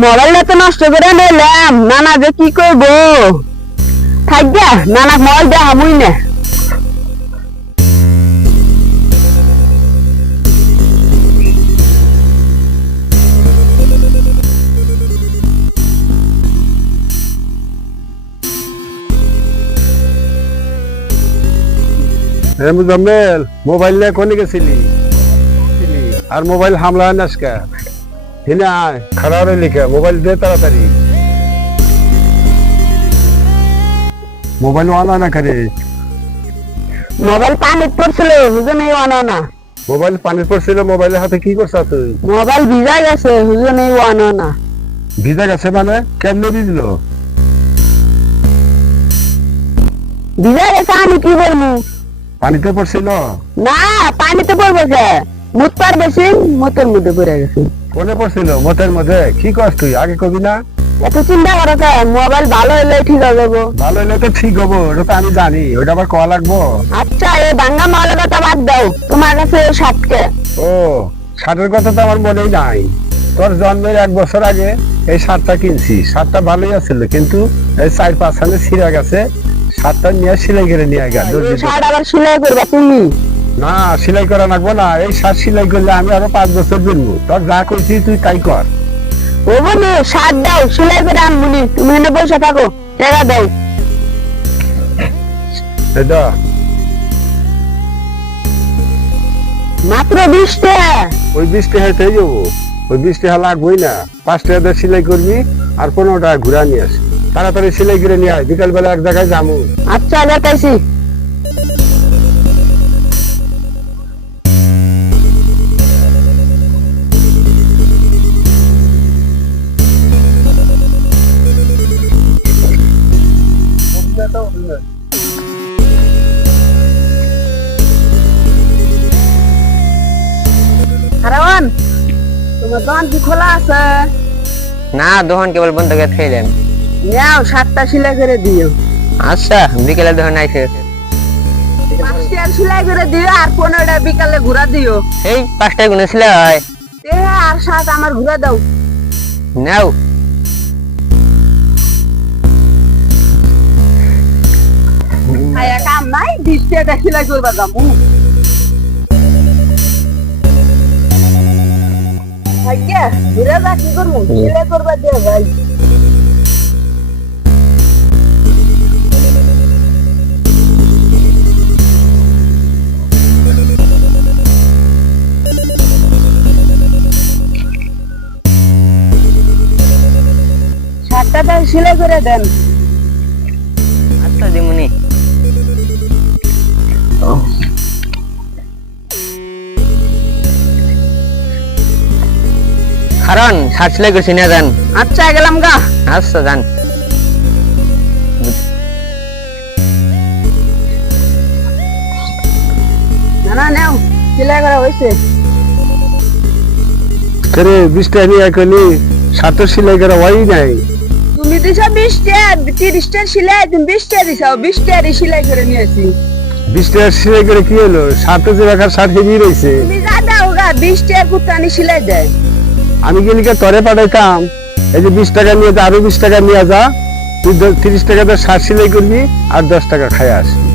মোবাইলটা তো নষ্ট করে নিলাম, নানা যে কি করবো। থাকবে নানা মোবাইল দেখাবই না। মুজাম্মেল মোবাইল নিয়ে কোনে গেছিলি? আর মোবাইল হামলা হয় নাসকা হিনা খাড়া রে লিখা মোবাইল দে তাড়াতাড়ি। মোবাইল আনা না করে মোবাইল পানি পড়ছিল, হুজুর এই আনো না। মোবাইল পানি পড়ছিল, মোবাইলের হাতে কি করছ তুই? মোবাইল ভিজা গেছে, হুজুর এই আনো না। ভিজা গেছে মানে কেমনে ভিজলো? ভিজা গেছে আমি কি বলবো? পানিতে পড়ছিল না, পানিতে পড়বে যে মুত পার বেশি, মুতের মধ্যে পড়ে গেছে। কোনে পড়ছিল? মতের মধ্যে? কি করছ তুই আগে কবি না? এত চিন্তা করো কে? মোবাইল ভালো হলে ঠিক হয়ে যাবো। ভালো হলে তো ঠিক হবো, ওটা তো আমি জানি, ওটা আবার কয়া লাগবো। আচ্ছা, এই ভাঙ্গা মোবাইলের কথা বাদ দাও, তোমার কাছে সাতকে। ও শার্টের কথা তো আমার মনেই নাই। তোর জন্মের 1 বছর আগে এই শার্টটা কিনছি, শার্টটা ভালোই আছিল, কিন্তু এই 4-5 সালে ছিঁড়া গেছে। শার্টটা নিয়ে সেলাই করে নিয়ে গেল। শার্ট আবার সেলাই করবা তুমি? না, সেলাই করা লাগবো না, এই শার্ট সেলাই করলে আমি আরো 5 বছর দিনবো। তোর যা করছি তুই তাই কর। ও বলি শার্ট দাও, সেলাই করে আনবনি, তুমি এনে বসে থাকো, টাকা দাও। এটা মাত্র 20 টাকা। ওই 20 টাকা হয়ে যাবো, ওই 20 টাকা লাগবেই না। 5 টাকা দিয়ে সেলাই করবি আর 15 টাকা ঘুরা নিয়ে আসি। তাড়াতাড়ি সেলাই করে নিয়ে আয়, বিকাল বেলা এক জায়গায় যাবো। আচ্ছা, দেখাইছি। হারাওয়ান, তোমার দোকান কি খোলা আছে? না, দোকান কেবল বন্ধ করে খেলেন। নাও, শার্টটা সেলাই করে দিও। আচ্ছা, বিকেলে দোকান আইসে। 5 টাকা সেলাই করে দিও আর 15 টাকা বিকালে ঘুরা দিও। এই 5 টাকা গুনে ছিল হয় আর শার্ট আমার ঘুরা দাও। নাও। আয়া কাম নাই, 20 টাকা সেলাই করবা যামু। আজ্ঞা, ঘুরা যা, কি করবো? সেলাই করবা দিয়ে ভাই। শার্টটা তাই সেলাই করে দেন। আচ্ছা, দিমুনি। কারণ শার্ট সেলাই করছি না জান। আচ্ছা, গেলাম গা। আচ্ছা জান। না নাও, সেলাই করা হয়েছে। রে 20 টাকা নিয়ে এখনই শার্টের সেলাই করা হয় নাই। তুমি দিছো 20 টাকা, 30 টাকা সেলাই, তুমি 20 টাকা দিছো, 20 টাকা সেলাই করে নিয়েছি। 20 টাকা সেলাই করে কি হলো? শার্টে যে রাখার শার্ট হেভি রয়েছে। তুমি যা দাও গা, 20 টাকা কুত্তানি সেলাই দেয়। আমি গেলিকে তরে পাঠাইতাম, এই যে 20 টাকা নিয়ে যা, আরো 20 টাকা নিয়ে যা, তুই 30 টাকা দিয়ে শার্ট সেলাই করবি আর 10 টাকা খাই আসবি।